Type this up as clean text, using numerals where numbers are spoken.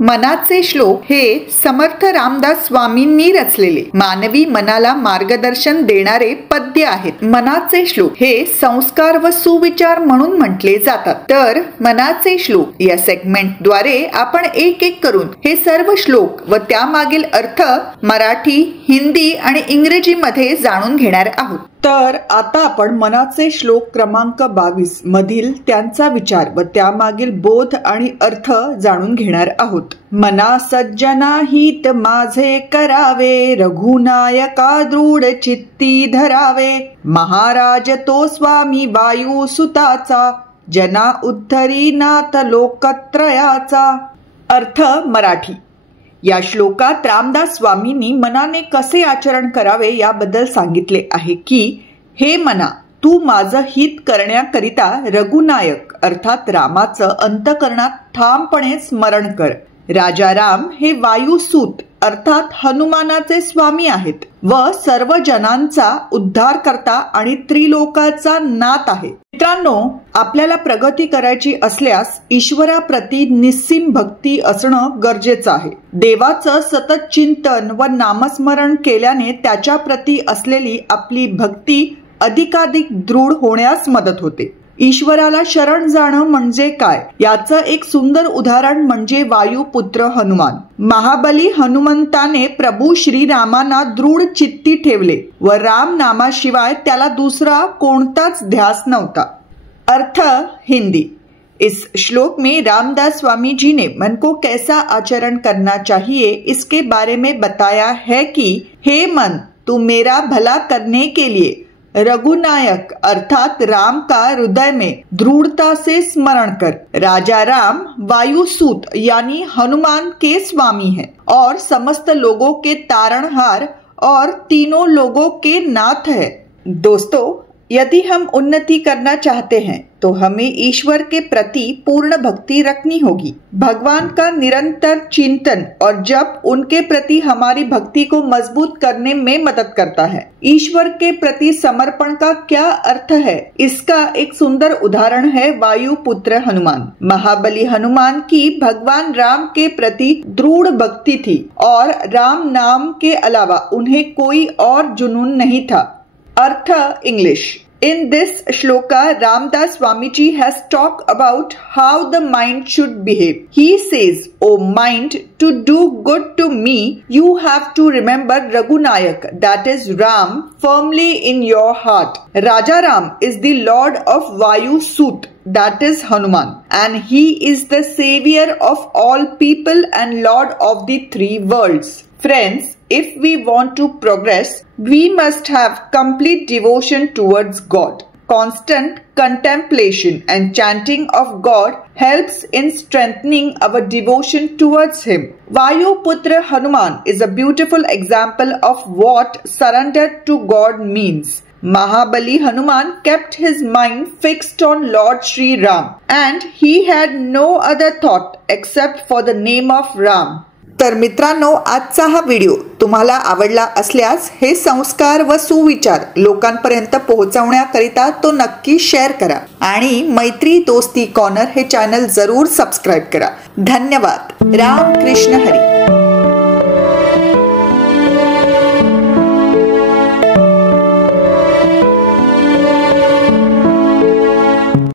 मनाचे श्लोक हे समर्थ रामदास स्वामींनी रचलेले मानवी मनाला मार्गदर्शन देणारे पद्य आहेत। मनाचे श्लोक हे संस्कार व सुविचार म्हणून म्हटले जातात। तर मनाचे श्लोक या सेगमेंटद्वारे आपण एक एक करून हे सर्व श्लोक व त्यामागील अर्थ मराठी, हिंदी आणि इंग्रजी मध्ये जाणून घेणार आहोत। तर आता आपण मनाचे श्लोक क्रमांक 22 मधील त्यांचा विचार व त्यामागील बोध आणि अर्थ जाणून घेणार आहोत। मना सज्जना हित माझे करावे, रघुनायका दृढ चित्ती धरावे। महाराज तो स्वामी वायू सुताचा, जना उद्धरी नाथ लोकत्रयाचा। अर्थ मराठी। या श्लोकात रामदास स्वामींनी मनाने कसे आचरण करावे याबद्दल सांगितले आहे की हे मना, तू माझं हित करण्याकरिता रघुनायक अर्थात रामाचं अंतःकरणात ठामपणे स्मरण कर। राजा राम हे वायुसूत अर्थात हनुमानाचे स्वामी आहेत व सर्व जनांचा उद्धार करता आणि त्रिलोकाचा नाथ आहे। मित्रांनो, आपल्याला प्रगती करायची असल्यास ईश्वराप्रती निस्सीम भक्ती असणं गरजेचं आहे। देवाचं सतत चिंतन व नामस्मरण केल्याने त्याच्या प्रती असलेली आपली भक्ती अधिकाधिक दृढ होण्यास मदत होते। ईश्वराला शरण जाणं म्हणजे काय याचं एक सुंदर उदाहरण म्हणजे वायुपुत्र हनुमान। महाबली हनुमंताने प्रभू श्रीरामांना दृढ चित्ती ठेवले व राम नामाशिवाय त्याला दूसरा कोणताच ध्यास नव्हता। अर्थ हिंदी। इस श्लोक में रामदास स्वामी जी ने मन को कैसा आचरण करना चाहिए इसके बारे में बताया है कि हे मन, तू मेरा भला करने के लिए रघुनायक अर्थात राम का हृदय में दृढ़ता से स्मरण कर। राजा राम वायुसूत यानी हनुमान के स्वामी हैं और समस्त लोगों के तारणहार और तीनों लोगों के नाथ है। दोस्तों, यदि हम उन्नति करना चाहते हैं तो हमें ईश्वर के प्रति पूर्ण भक्ति रखनी होगी। भगवान का निरंतर चिंतन और जप उनके प्रति हमारी भक्ति को मजबूत करने में मदद करता है। ईश्वर के प्रति समर्पण का क्या अर्थ है, इसका एक सुंदर उदाहरण है वायुपुत्र हनुमान। महाबली हनुमान की भगवान राम के प्रति दृढ़ भक्ति थी और राम नाम के अलावा उन्हें कोई और जुनून नहीं था। अर्थ English. In this shloka, Ramdas Swamiji has talked about how the mind should behave. He says, "O mind, to do good to me, you have to remember Raghunayak, that is Ram, firmly in your heart. Raja Ram is the Lord of Vayu Sut, that is Hanuman, and he is the savior of all people and Lord of the three worlds." Friends, if we want to progress, we must have complete devotion towards God. Constant contemplation and chanting of God helps in strengthening our devotion towards Him. Vayuputra Hanuman is a beautiful example of what surrender to God means. Mahabali Hanuman kept his mind fixed on Lord Shri Ram, and he had no other thought except for the name of Ram. तर मित्रांनो, आजचा हा video तुम्हाला आवडला असल्यास हे संस्कार व सुविचार लोकांपर्यंत पोहोचवण्याकरिता तो नक्की शेअर करा आणि मैत्री दोस्ती कॉर्नर हे चॅनल जरूर सबस्क्राइब करा। धन्यवाद। राम कृष्ण हरी।